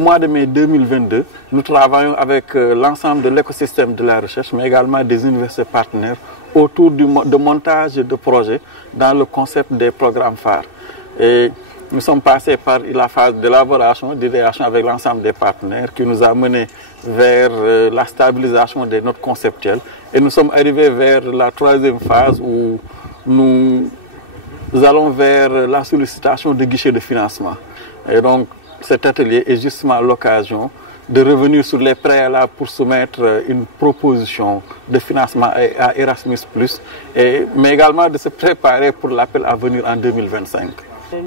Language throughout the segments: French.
mois de mai 2022, nous travaillons avec l'ensemble de l'écosystème de la recherche, mais également des universités partenaires autour de montage de projets dans le concept des programmes phares. Et nous sommes passés par la phase d'élaboration, d'idéation avec l'ensemble des partenaires qui nous a menés vers la stabilisation des notes conceptuelles. Et nous sommes arrivés vers la troisième phase où nous allons vers la sollicitation de guichets de financement. Et donc, cet atelier est justement l'occasion de revenir sur les préalables pour soumettre une proposition de financement à Erasmus+, mais également de se préparer pour l'appel à venir en 2025.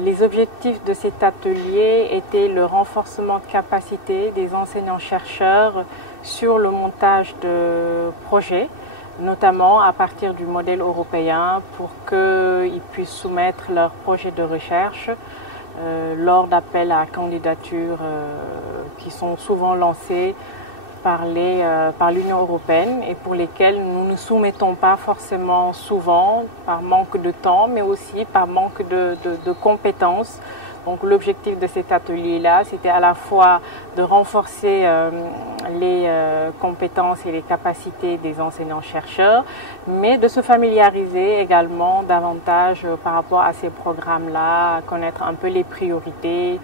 Les objectifs de cet atelier étaient le renforcement de capacité des enseignants-chercheurs sur le montage de projets, notamment à partir du modèle européen, pour qu'ils puissent soumettre leurs projets de recherche lors d'appels à candidature qui sont souvent lancés par l'Union européenne et pour lesquels nous ne soumettons pas forcément souvent par manque de temps, mais aussi par manque de compétences. Donc l'objectif de cet atelier-là, c'était à la fois de renforcer les compétences et les capacités des enseignants-chercheurs, mais de se familiariser également davantage par rapport à ces programmes-là, connaître un peu les priorités,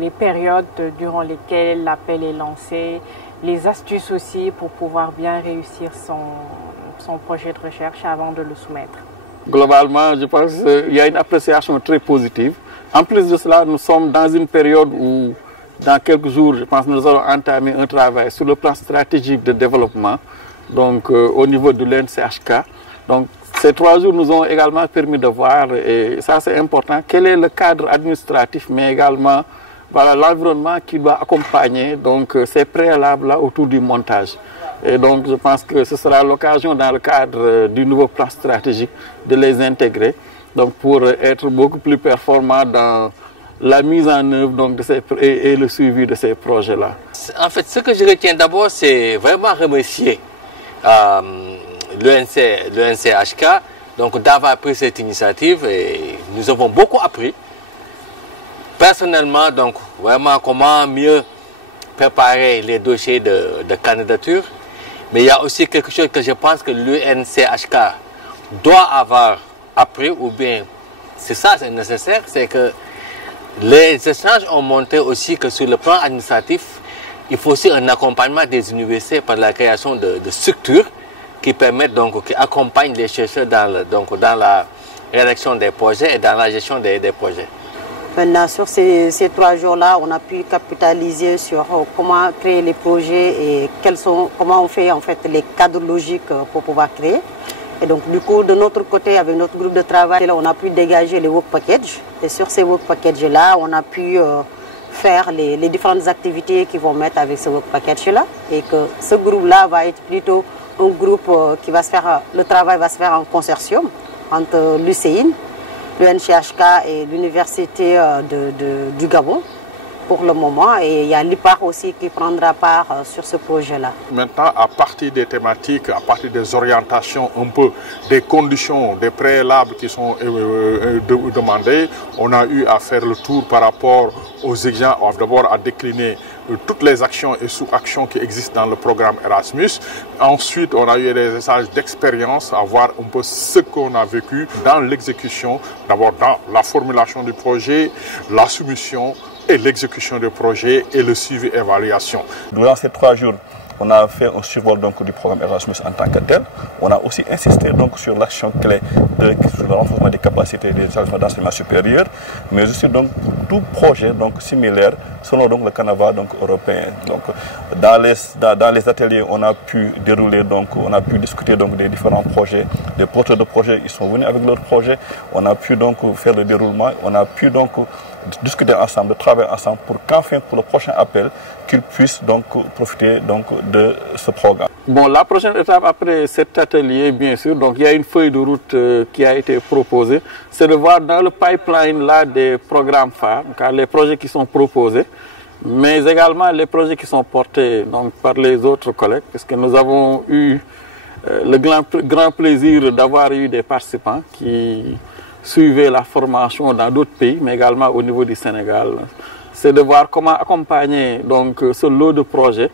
les périodes durant lesquelles l'appel est lancé, les astuces aussi pour pouvoir bien réussir son projet de recherche avant de le soumettre. Globalement, je pense qu'il y a une appréciation très positive. En plus de cela, nous sommes dans une période où, dans quelques jours, je pense que nous allons entamer un travail sur le plan stratégique de développement, donc au niveau de l'UNCHK. Donc, ces 3 jours nous ont également permis de voir, et ça c'est important, quel est le cadre administratif, mais également voilà, l'environnement qui doit accompagner donc, ces préalables-là autour du montage. Et donc je pense que ce sera l'occasion dans le cadre du nouveau plan stratégique de les intégrer donc, pour être beaucoup plus performants dans la mise en œuvre donc, et le suivi de ces projets-là. En fait, ce que je retiens d'abord, c'est vraiment remercier l'UNCHK d'avoir pris cette initiative et nous avons beaucoup appris. Personnellement, donc, vraiment comment mieux préparer les dossiers de candidature. Mais il y a aussi quelque chose que je pense que l'UNCHK doit avoir appris, ou bien c'est ça, c'est nécessaire, c'est que les échanges ont montré aussi que sur le plan administratif, il faut aussi un accompagnement des universités par la création de structures qui permettent donc, qui accompagnent les chercheurs dans la rédaction des projets et dans la gestion des projets. Maintenant, sur ces 3 jours-là, on a pu capitaliser sur comment créer les projets et comment on fait en fait les cadres logiques pour pouvoir créer. Et donc, du coup, de notre côté, avec notre groupe de travail, on a pu dégager les work packages. Et sur ces work packages-là, on a pu faire les différentes activités qui vont mettre avec ce work package-là. Et que ce groupe-là va être plutôt un groupe qui va se faire, le travail va se faire en consortium entre l'UCIN, l'UNCHK et l'Université du Gabon pour le moment. Et il y a l'IPAR aussi qui prendra part sur ce projet-là. Maintenant, à partir des thématiques, à partir des orientations, un peu des conditions, des préalables qui sont demandés, on a eu à faire le tour par rapport aux exigences, d'abord à décliner toutes les actions et sous-actions qui existent dans le programme Erasmus. Ensuite, on a eu des échanges d'expérience, à voir un peu ce qu'on a vécu dans l'exécution, d'abord dans la formulation du projet, la soumission et l'exécution du projet et le suivi et évaluation. Durant ces 3 jours, on a fait un survol donc, du programme Erasmus en tant que tel. On a aussi insisté donc, sur l'action clé sur le renforcement des capacités des établissements d'enseignement supérieur, mais aussi donc, pour tout projet donc, similaire selon donc, le canevas donc, européen. Donc, dans les ateliers, on a pu dérouler, donc, on a pu discuter donc, des différents projets, des porteurs de projets, ils sont venus avec leurs projets, on a pu donc, faire le déroulement, on a pu donc, discuter ensemble, travailler ensemble pour qu'enfin, pour le prochain appel, qu'ils puissent donc profiter donc, de ce programme. Bon, la prochaine étape après cet atelier, bien sûr, donc il y a une feuille de route qui a été proposée, c'est de voir dans le pipeline là des programmes phares, donc, les projets qui sont proposés, mais également les projets qui sont portés donc, par les autres collègues, parce que nous avons eu le grand plaisir d'avoir eu des participants qui suivez la formation dans d'autres pays, mais également au niveau du Sénégal. C'est de voir comment accompagner donc, ce lot de projets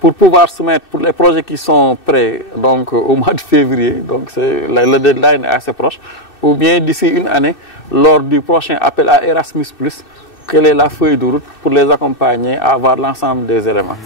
pour pouvoir soumettre pour les projets qui sont prêts donc, au mois de février, donc le deadline est assez proche, ou bien d'ici une année, lors du prochain appel à Erasmus+, quelle est la feuille de route pour les accompagner à avoir l'ensemble des éléments.